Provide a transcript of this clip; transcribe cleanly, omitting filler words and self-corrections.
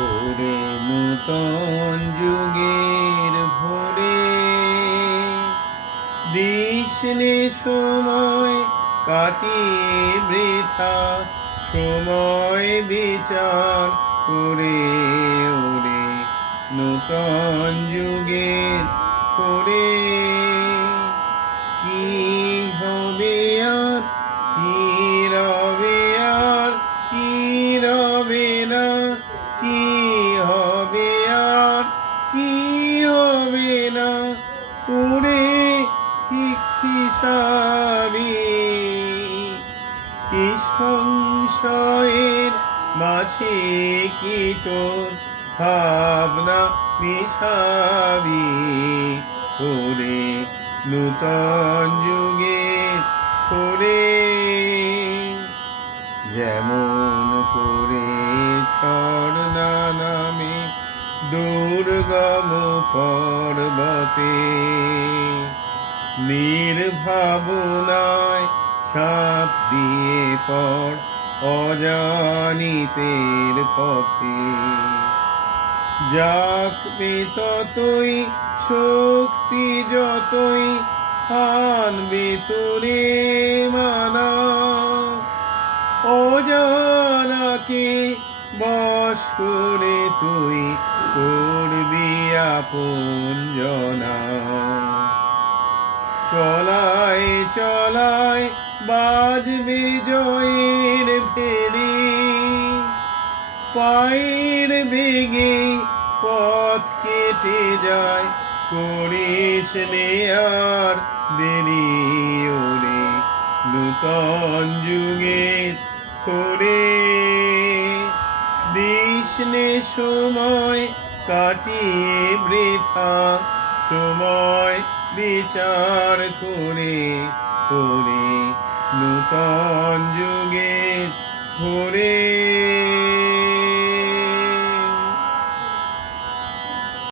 করে নূতন যুগের ভোরে দিসনে সময় কাটিয়ে বৃথা সময় বিচার করে ওরে নূতন যুগের ভোরে কি হবে আর কি রবে আর কি রবে না কি হবে আর কি হবে না ওরে হিসাবি এই সংশয়ের মাঝে কি তোর ভাবনা মিশাবি ওরে নূতন যুগের করে যেমন করে ঝর্ণা নামে দুর্গম পর্বতে নির্ভাবনায় ছাপ দিয়ে পড় অজানিতের পথে জাগবে ততই শক্তি যতই আনবে তোরে মানা অজানাকে বশ করে তুই করবি আপন জনা চলায় চলায় বাজবে জয়ের ফেরি পায়ের বেগে পথ কেটে যায় করিস নে আর দেরি ওরে নূতন যুগের করে দিসনে সময় কাটিয়ে বৃথা সময় বিচার করে করে নূতন যুগের ভোরে